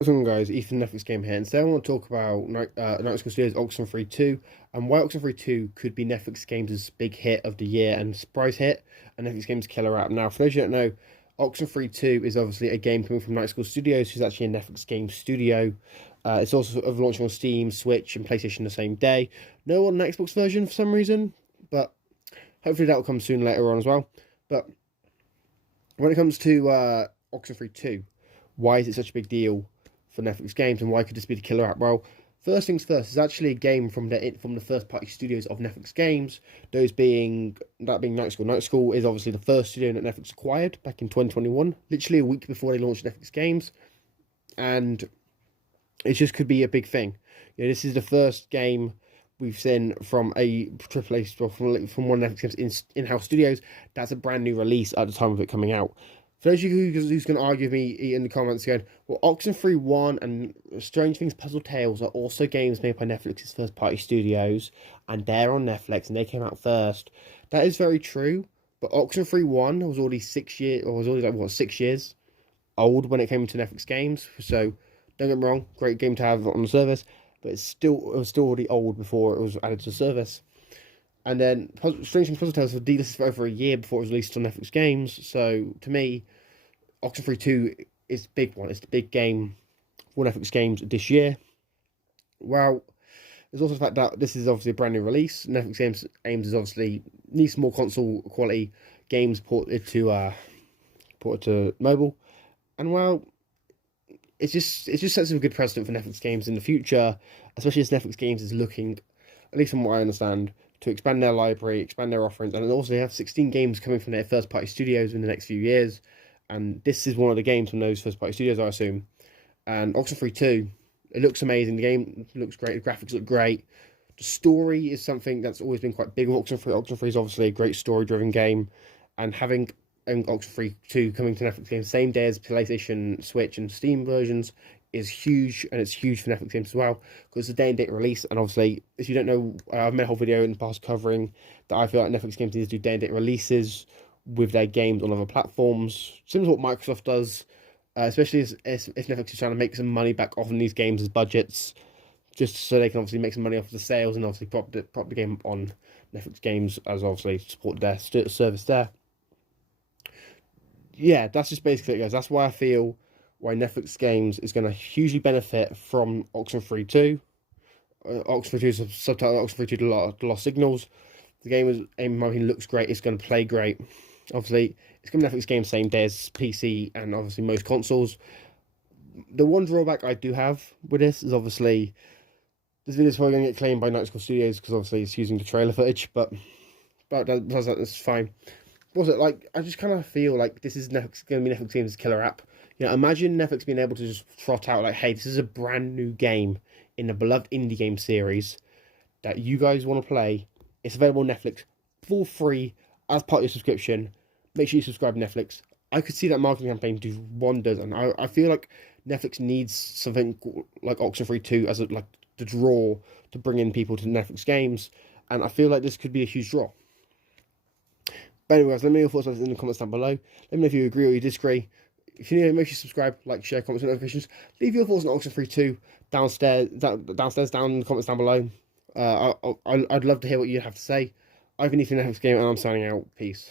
What's going on, guys? Ethan Netflix Game here, and today I want to talk about Night School Studios' Oxenfree 2 and why Oxenfree 2 could be Netflix Games' big hit of the year and surprise hit, and Netflix Games' killer app. Now, for those who don't know, Oxenfree 2 is obviously a game coming from Night School Studios, who's actually a Netflix Games studio. It's also launching on Steam, Switch, and PlayStation the same day. No on an Xbox version for some reason, but hopefully that will come soon later on as well. But when it comes to Oxenfree 2, why is it such a big deal for Netflix Games, and why could this be the killer app? Well, first things first, it's actually a game from the first party studios of Netflix Games. Those being Night School. Night School is obviously the first studio that Netflix acquired back in 2021, literally a week before they launched Netflix Games, and it just could be a big thing. This is the first game we've seen from a AAA store from one of Netflix Games in-house studios. That's a brand new release at the time of it coming out. For those of you who's going to argue with me in the comments going, well, Oxenfree 1 and Strange Things Puzzle Tales are also games made by Netflix's first-party studios, and they're on Netflix, and they came out first. That is very true, but Oxenfree 1 was already 6 years, or was already like, what, 6 years old when it came to Netflix games, so don't get me wrong, great game to have on the service, but it was still already old before it was added to the service. And then Strange Things Puzzle Tales was delisted for over a year before it was released on Netflix Games. So to me, Oxenfree 2 is the big one. It's the big game for Netflix Games this year. Well, there's also the fact that this is obviously a brand new release. Netflix Games aims is obviously needs more console quality games ported to mobile. And well, it just sets a good precedent for Netflix Games in the future, especially as Netflix Games is looking, at least from what I understand, to expand their library, expand their offerings, and also they have 16 games coming from their first-party studios in the next few years, and this is one of the games from those first-party studios, I assume. And Oxenfree 2, it looks amazing, the game looks great, the graphics look great, the story is something that's always been quite big with Oxenfree. Oxenfree is obviously a great story-driven game, and having Oxenfree 2 coming to Netflix Games same day as PlayStation, Switch, and Steam versions is huge, and it's huge for Netflix Games as well, because it's a day-and-date release, and obviously, if you don't know, I've made a whole video in the past covering that I feel like Netflix Games needs to do day-and-date releases with their games on other platforms, similar to what Microsoft does, especially if Netflix is trying to make some money back off on these games as budgets, just so they can obviously make some money off the sales, and obviously prop the game on Netflix Games as obviously support their service there. Yeah, that's just basically it, guys. That's why I feel why Netflix Games is going to hugely benefit from Oxenfree 2. Oxenfree 2 is subtitled Oxenfree 2 The Lost Signals. The game is, in my opinion, looks great. It's going to play great. Obviously, it's coming to Netflix Games same day as PC and obviously most consoles. The one drawback I do have with this is obviously this video is probably going to get claimed by Night School Studios because obviously it's using the trailer footage, but that's fine. Also, like, I just kind of feel like this is going to be Netflix Games' killer app. Imagine Netflix being able to just trot out, like, hey, this is a brand new game in the beloved indie game series that you guys want to play. It's available on Netflix for free as part of your subscription. Make sure you subscribe to Netflix. I could see that marketing campaign do wonders, and I feel like Netflix needs something like Oxenfree 2 as the draw to bring in people to Netflix Games, and I feel like this could be a huge draw. But anyway, guys, let me know your thoughts in the comments down below. Let me know if you agree or you disagree. If you need to make sure you subscribe, like, share, comments, and notifications. Leave your thoughts on Oxenfree 2 down in the comments down below. I'd love to hear what you have to say. I've been Ethan Netflix Game, and I'm signing out. Peace.